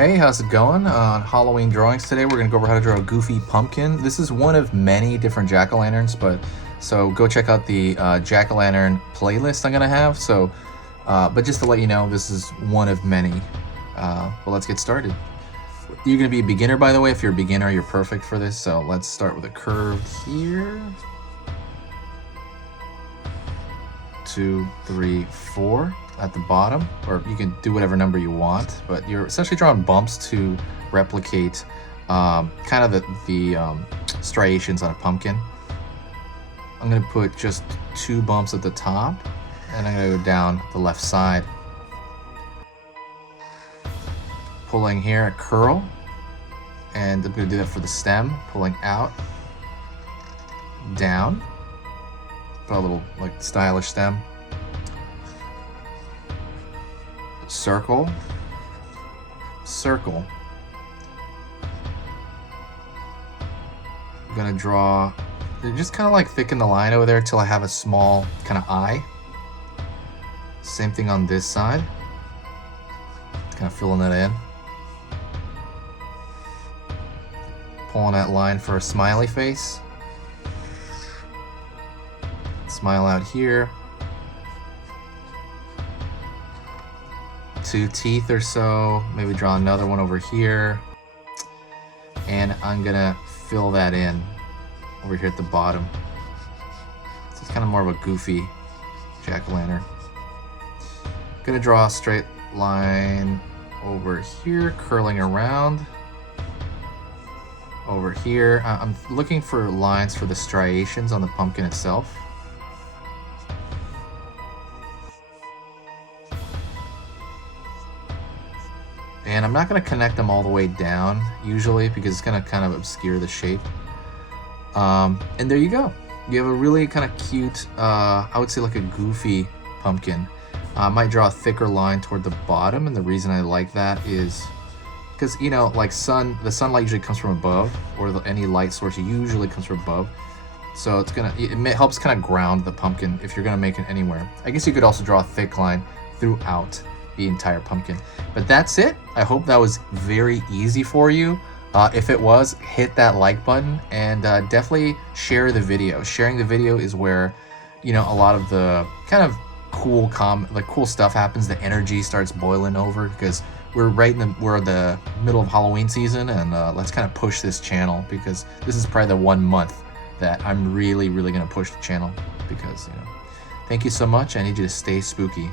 Hey, how's it going? On Halloween drawings today, we're gonna go over how to draw a goofy pumpkin. This is one of many different jack-o'-lanterns, so go check out the jack-o'-lantern playlist I'm gonna have. But just to let you know, this is one of many. But let's get started. You're gonna be a beginner, by the way. If you're a beginner, you're perfect for this. So let's start with a curve here. 2, 3, 4 at the bottom, or you can do whatever number you want, but you're essentially drawing bumps to replicate kind of the striations on a pumpkin. I'm going to put just 2 bumps at the top, and I'm going to go down the left side. Pulling here a curl, and I'm going to do that for the stem, pulling out, down, put a little like stylish stem. Circle, circle. I'm gonna draw, just kind of like thicken the line over there till I have a small kind of eye. Same thing on this side. Kind of filling that in. Pulling that line for a smiley face. Smile out here. 2 teeth or so, maybe draw another one over here, and I'm gonna fill that in over here at the bottom. So it's kind of more of a goofy jack-o'-lantern. Gonna draw a straight line over here, curling around over here. I'm looking for lines for the striations on the pumpkin itself. And I'm not going to connect them all the way down usually because it's going to kind of obscure the shape. And there you go. You have a really kind of cute, I would say like a goofy pumpkin. I might draw a thicker line toward the bottom, and the reason I like that is because, you know, like the sunlight usually comes from above, or any light source usually comes from above. So it helps kind of ground the pumpkin if you're going to make it anywhere. I guess you could also draw a thick line throughout the entire pumpkin. But that's it. I hope that was very easy for you. If it was, hit that like button, and definitely share the video. Sharing the video is where, you know, a lot of the kind of cool stuff happens. The energy starts boiling over because we're the middle of Halloween season, and let's kind of push this channel, because this is probably the 1 month that I'm really gonna push the channel, because, you know, thank you so much. I need you to stay spooky.